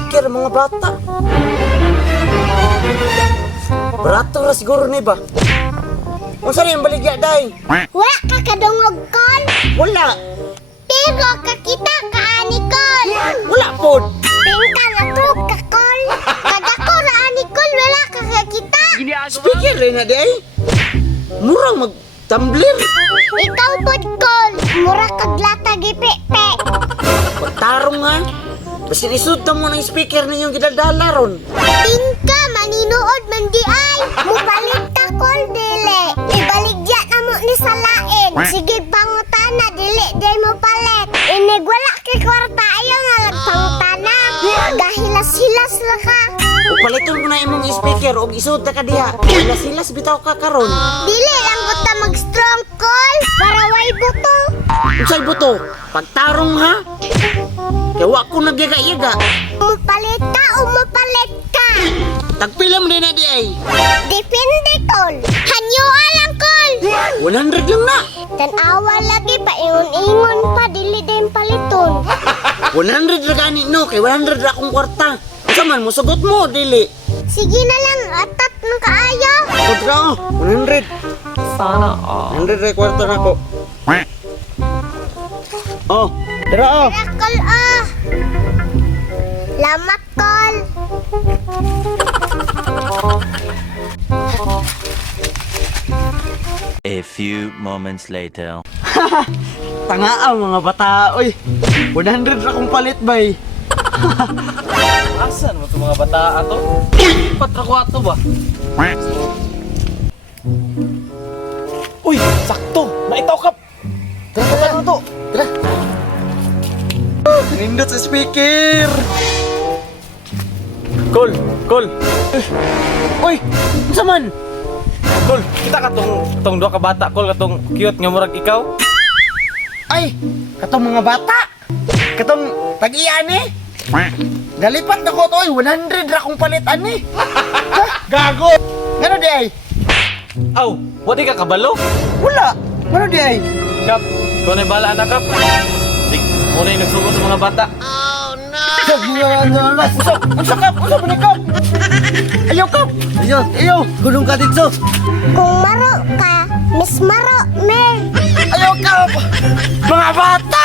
speaker mga bata. Barato ra siguro ni ba? Unsa ni ang baligya day? Wala ka kadungog kol. Wala. Pero kakita ka ani kol. Wala pod. Tingka na truk ka kol. Kadako ra ani kol wala ka kakita. Speaker rin na day. Murang mag-tumbler. Ikaw pod kol. Mura kag lata gipepe. Pagtarong ha. Basta isud mo ng speaker ninyong gidaldala ron. Tingka maninuod man di ay. Mupalit ka kol dili. Ibaligya na mo ni salain. Sige pangutana dili day mo palit. Inig wala kay kwarta ayaw nga lagpangutana. Gahilas-hilas ra ka. Upaliton ko na imong speaker og isud ta ka diha. Silas bitaw ka karon. Dili lang ko ta mag-strong call para way buto. Unsay buto? Pagtarong ha. Kaya wa ko nagyaga-yaga. Mupalit ka o mupalit ka. Tagpila mo din na di ay. Depende call. Hanyo alang call. 100 lang na. Tanawa lagi pa ingon-ingon pa dili din paliton. 100 ra gani no. Kay 100 ra akong kwarta. Unsa man mo sugot mo dili. Sige na lang atat ng kaayo. Kontra oh. 100. Sana all. 100 ra kwarta na ko. Oh, dira oh. Rakol ah. Lamat call. A few moments later. Tanga ang mga bata oy. 100 ra kong palit bay. Asan mo itong mga bata ato? Patrakwato ba? Uy, sakto! Naitaw ka! Tara na to! Tara. Nindot sa speaker. Col! Col! Oy, unsa man? Col! Kita ka tong dua ka bata, Col, katong cute nga murag ikaw? Ay, katong mga bata. Katong tag-iyan eh. Galipat na ko to, 100 ra kong palitan eh. Gago! Ngano di ay? Aw! Wadi ka kabalo? Wala. Ngano di ay? Kap! Ikaw na yung bala na, Kap! Dik, muna yung nagsuko sa mga bata. Unsa kap? Unsa ba ni kap? Ayaw kap. Ayaw. Gulong ka dito. Kung maro ka, Miss Maro, mer. Ayaw kap. Mga bata.